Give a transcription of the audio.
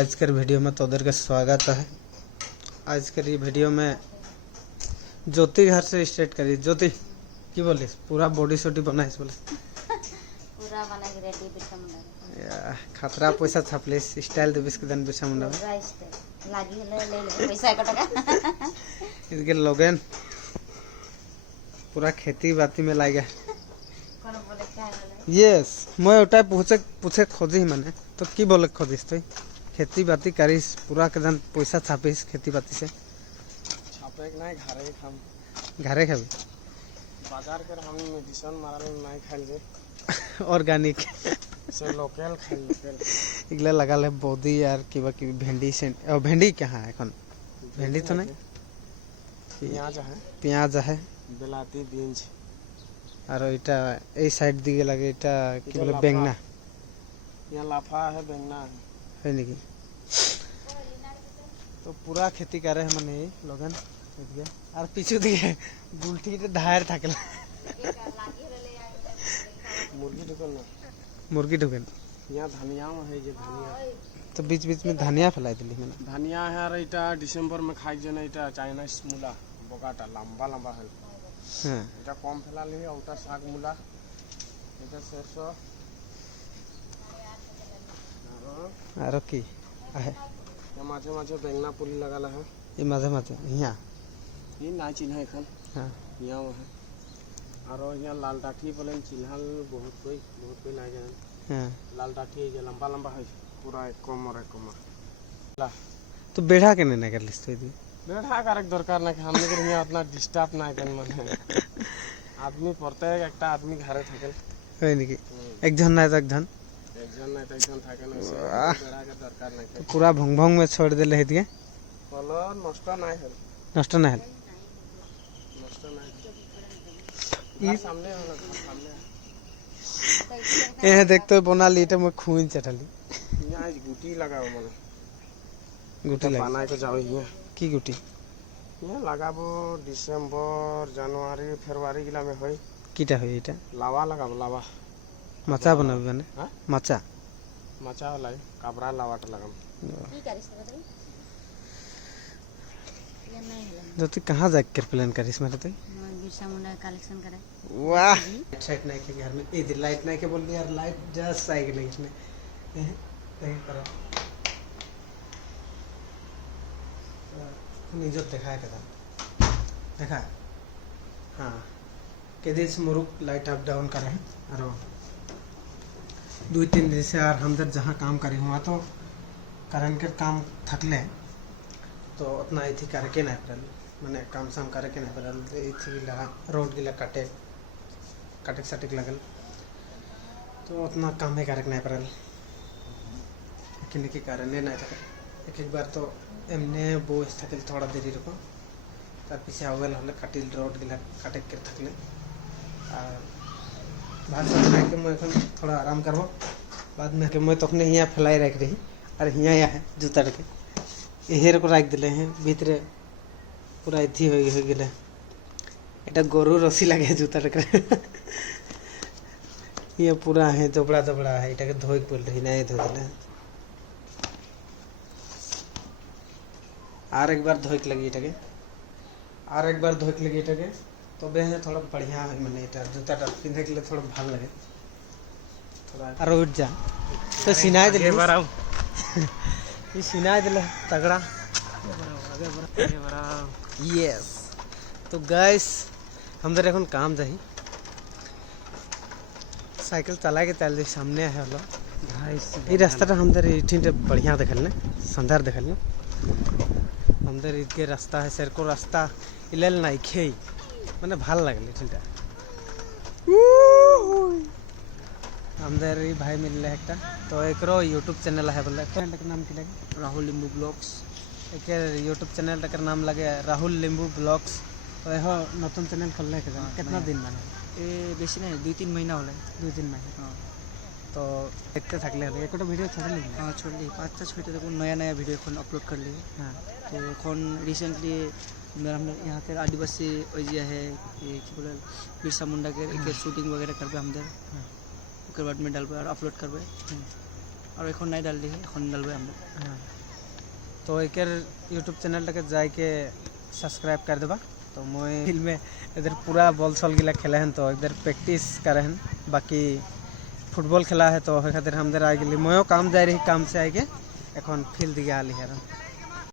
आज के वीडियो में तोदर का स्वागत है। आज के वीडियो में ज्योति घर से स्टार्ट करी। ज्योति की बोलिस पूरा बॉडी सोडी बनाइस बोले पूरा बना के रेडी बिछा या खतरा पैसा छापलिस स्टाइल देबिस के दन बिछा मुंडा लागी ले पैसा का टका इसके लोगन पूरा खेती बाती में लाग गया। कोन बोले क्या बोले यस मैं ओटा पूछे खोजी माने तो की बोले खोजिस तो खेती बाती करिस पूरा के दन पैसा छापिस खेती बाती से छापे नहीं घरे खाम घरे खाबी बाजार कर हम मेडिसिन मारल नहीं खाइल जे ऑर्गेनिक से लोकल खाइल लोकल इगला लगा ले बोदी यार किबा की भेंडी से भेंडी कहाँ है এখন भेंडी तो नहीं पेंयाज है बेलाती बीन्स और इटा ए साइड दिगे लगे इटा की बोले बेंगना यहाँ लाफा है बेंगना है नहीं तो पूरा खेती करे है मने लोगन और पीछे दिए बुलटी के धार थाकल मुर्गी ढुकल ना मुर्गी ढुकन यहाँ धनिया में है जे धनिया तो बीच बीच में धनिया फैलाई दिली मैंने धनिया है और इटा दिसंबर में खाई जने इटा चाइनीज मूला बोकाटा लंबा लंबा है हां इटा कम फैला ली औटा साग मूला इटा सरसों और की आहे ये माछे माछे बेंगना पुली लगाला है ये माजे माजे यहाँ ये ना चिन्ह है खन हां यहाँ है और यहाँ लाल डाठी बोले चिन्हल बहुत कोई ना जाने हां लाल डाठी जे लंबा लंबा है पूरा एक कमर ला तो बेढ़ा के नहीं कर लिस तो दी बेढ़ा कर दरकार ना हमने के यहाँ उतना डिस्टर्ब ना कर मन आदमी प्रत्येक एक आदमी घरे थकल है नहीं एक जन ना एक जन ना एक जन थकल बेढ़ा के दरकार ना तो पूरा भंग भंग में छोड़ दे ले दिए बोलो नष्ट ना है नष्ट ना है नष्ट ना है सामने वाला सामने ये देख तो बना ली तो मैं खून चटली यहाँ गुटी लगाओ माने गुटी लगा बनाए को जाओ यहाँ की गुटी यहाँ लगाबो दिसंबर जनवरी फरवरी गिला में होई कीटा होई एटा लावा लगाबो लावा माचा बनाबी माने हां माचा माचा वाला काबरा लावाटा लगाम की करिस बताई ये नहीं है जो तू कहां जा कर प्लान करिस मारे तो बिरसा मुंडा कलेक्शन करे वाह लाइट नहीं के घर में इधर लाइट नहीं के बोल दिया यार लाइट जस्ट आई गई इसमें नहीं करो निजो देखा है कदा देखा हाँ के दिन से मुरुक लाइट अप डाउन कर रहे हैं और 2-3 दिन से यार हम जहाँ काम करे हुआ तो करंट के काम थकले तो उतना इथी करके नहीं पड़ल मैंने काम शाम करके नहीं पड़ल इथी लगा रोड गिला कटे सटिक लगल तो उतना काम ही करके नहीं पड़ल किन्हीं के कारण नहीं था एक बार तो एमने वो थकल थोड़ा देरी रुको तार पीछे आवल हले काटिल रोड गिला काटे के थकले और बाद में के मैं थोड़ा आराम करबो बाद में के मैं तखने हिया फैलाई रख रही और हिया या है जूता रखे हेर को रख दिले हैं भीतर पूरा इथी हो गेले एटा गरु रसी लगे जूता रखे ये पूरा है दोबड़ा दोबड़ा है एटा के धोई बोल रही नहीं धो दिले और एक बार धोइक लगी इटके और एक बार धोइक लगी इटके तो बे है थोड़ा बढ़िया है मैंने इटा जूता पिंधे के लिए थोड़ा भल लगे थोड़ा और उठ जा तो सिनाई दे बराऊ ये सिनाई दे तगड़ा यस तो गाइस हम तो এখন काम जाही साइकिल चला के चल सामने है हलो ये रास्ता हम तो इठिन बढ़िया देखल ने संदर देखल ने हमदर इतके रास्ता है सेरको रास्ता इलेल नहीं खेई मैंने ভাল लगले ठीक है हमदर भाई मिलले एकटा तो एकरो यूट्यूब चैनल है बोले फ्रेंड का नाम की लगे राहुल लिंबू ब्लॉग्स एक यूट्यूब चैनल का नाम लगे राहुल लिंबू ब्लॉग्स तो यह नतुन चैनल खोलने के कितना दिन माने ए बेसी नहीं 2-3 महीना होला 2-3 महीना हां तो देखते थकले एक वीडियो छोड़ ली हां छोड़ ली 5-6 छोटे तो नया वीडियो এখন अपलोड कर लिए हां तो এখন रिसेंटली हम यहाँ के आदिवासी ओजिया है ये की बोले बिरसा मुंडा के एक शूटिंग वगैरह करबे हम दर ओकर बाद में डालबे और अपलोड करबे আর এখন নাই ডাল দিকে এখন ডালবে আমরা हाँ तो एकर यूट्यूब चैनल के जाके सब्सक्राइब कर देबा तो मैं फिल्म में इधर पूरा बॉल सॉल गिला खेला हैं तो इधर प्रैक्टिस करे हैं बाकी फुटबॉल खेला है तो खातिर हम इधर आ गए मैं काम जा रही काम से आके এখন ফিল্ড দিকে আলি হেরান